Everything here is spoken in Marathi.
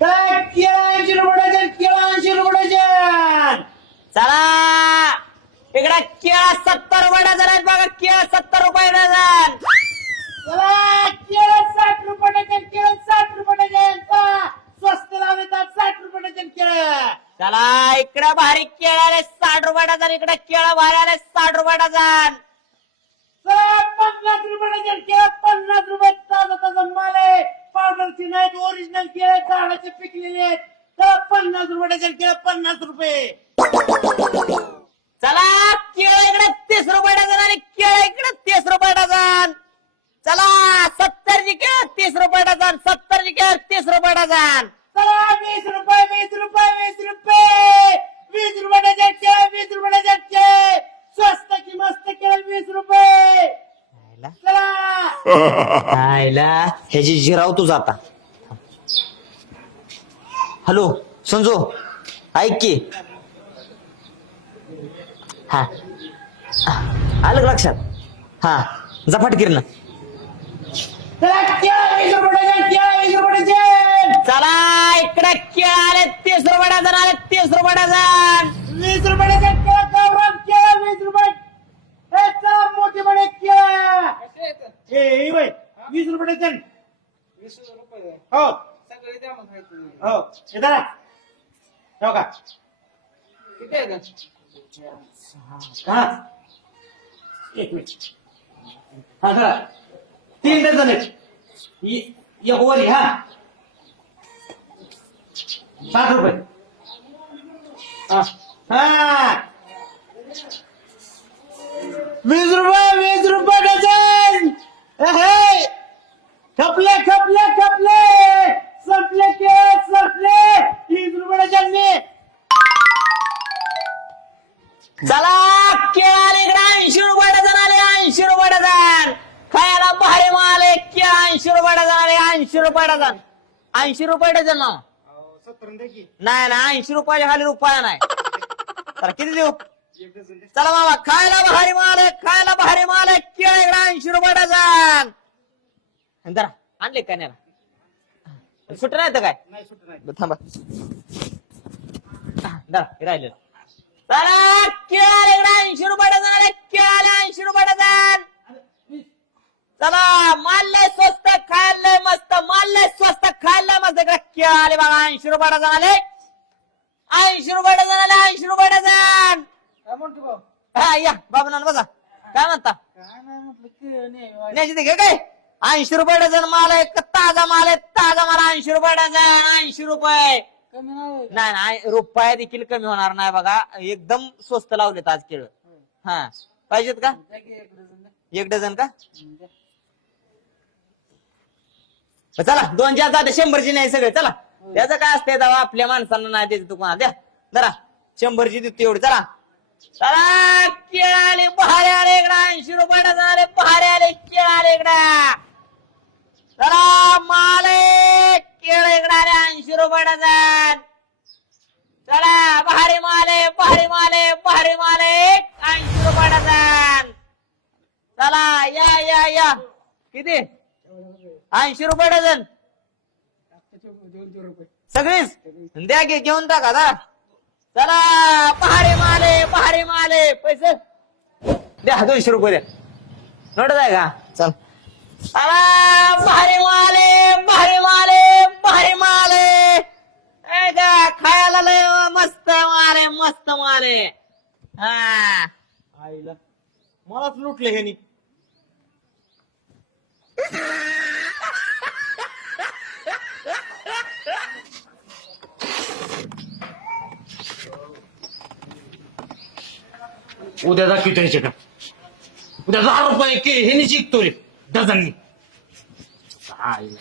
काय केळं 80 रुपये डझन, केळं 80 रुपये डझन. चला इकडे केळं 70 रुपये डझन आहेत बघा. केळं 70 रुपये डझन. चला, केळं 60 रुपये डझन, केळं 60 रुपये डझन. पहा, स्वस्त लावतात 60 रुपये डझन केळं. चला इकडे भारी केळं आले 60 रुपये डझन. इकडे केळं भारी आले 60 रुपये डझन. चला, 50 रुपये डझन केळं, 50 रुपये. ताजा ताजा माल आहे, पावडरची नाहीत, ओरिजिनल केळं झाडाचे पिकलेले आहेत. चला, 50 रुपये डझन केळं, 50 रुपये. चला केळं इकडे 30 रुपये डझन आणि केळं इकडे 30 रुपये डझन. चला 70 ची केळं 30 रुपये डझन. 70 ची केळं 30 रुपये डझन. चला, 20 रुपये, 20 रुपये, 20 रुपये. 20 रुपये डझन केळं, 20 रुपये डझन केळं. स्वस्त की मस्त केळं 20 रुपये. चला, आयला ह्याची जिराव तू जाता. हॅलो संजू ऐक की. हा आलं का लक्षात. हा झपाटकीर ना. चला, केळं 20 रुपये डझन, केळं 20 रुपये डझन. चला इकडे केळं आले 30 रुपये डझन. आले 30 रुपये डझन. 20 रुपये डझन केळं, गावरान केळं 20 रुपये. हे चला, मोठे मोठे केळं. हे बाई, 20 रुपये डझन. 20 रुपये हो सगळे द्या मग माहिती. हो, हे धरा. हो का? किती आहे गं? हा, एक मिनिट. हा धरा, 3 डझन आहेत. एक वरी. हा, 60 रुपये. हा, 20 रुपये, 20 रुपये डझन. हे, खपले खपले खपले, संपले केळं, संपले. 30 रुपये डझन मी. चला केळं आले इकडे 80 रुपये डझन. आले 80 रुपये डझन. खायला भारी माल आहे. केळं 80 रुपये डझन. आले 80 रुपये डझन. 80 रुपये डझन ना. 70 द्या की. नाही ना 80 रुपयाच्या खाली रुपया नाही. तर किती देऊ. एक डझन द्या. चला बाबा खायला भारी माल आहे. खायला भारी माल आहे. केळं इकडे 80 रुपये डझन. जरा आणले का नाही सुट नाही तर काय. नाही, सुट्ट नाही. थांबा जरा राहिले. चला केळं इकडे 80 रुपये डझन. आले केळं 80 रुपये डझन. चला माल लय स्वस्त, खायला लय मस्त. माल लय स्वस्त, खायला लय मस्त. इकडे केळं आले बघा 80 रुपये डझन. आले 80 रुपये डझन. आले 80 रुपये डझन. काय म्हणतो भाऊ? हा या बाबा बघा काय म्हणता. काय नाही म्हटलं केळं नाही. न्यायची ते घे काय 80 रुपये डझन माल आहे. ताजा माल आहे. ताजा माल 80 रुपये डझन. 80 रुपये. कमी नाही. नाही नाही रुपया देखील कमी होणार नाही बघा. एकदम स्वस्त लावलेत आज केळं. हा पाहिजेत का द्या की एक डझन द्या. 1 डझन का. द्या. चला 2 च्या जाते 100ची नाही सगळे. चला त्याचं काय असते तेव्हा आपल्या माणसांना नाही देते तुम्हाला. द्या जरा 100ची देतो एवढी. चला चला केळं आले बहारे आले इकडे 80 रुपये डझन. आले बहारे आले केळं आले इकडे. चला माल केळं इकडे आले 80 रुपये डझन. चला भारी माल आहे. भारी माल आहे. भारी माल आहे 80 रुपये डझन. चला या या या किती 80 रुपये डझन. 200 रुपये. सगळीच द्या घे घेऊन टाका दा. चला भारी माल आहे. भारी माल आहे. पैसे द्या 200 रुपये द्या. नोट आहे का. चल चला भारी माल आहे. भारी माल आहे. भारी माल आहे. खायला लय मस्त माल आहे. मस्त माल आहे. हा आईला मलाच लुटले ह्यानी. उद्या दाखवी त्याचे का. उद्या 10 रुपये हे शिकतो रे डझन. आईला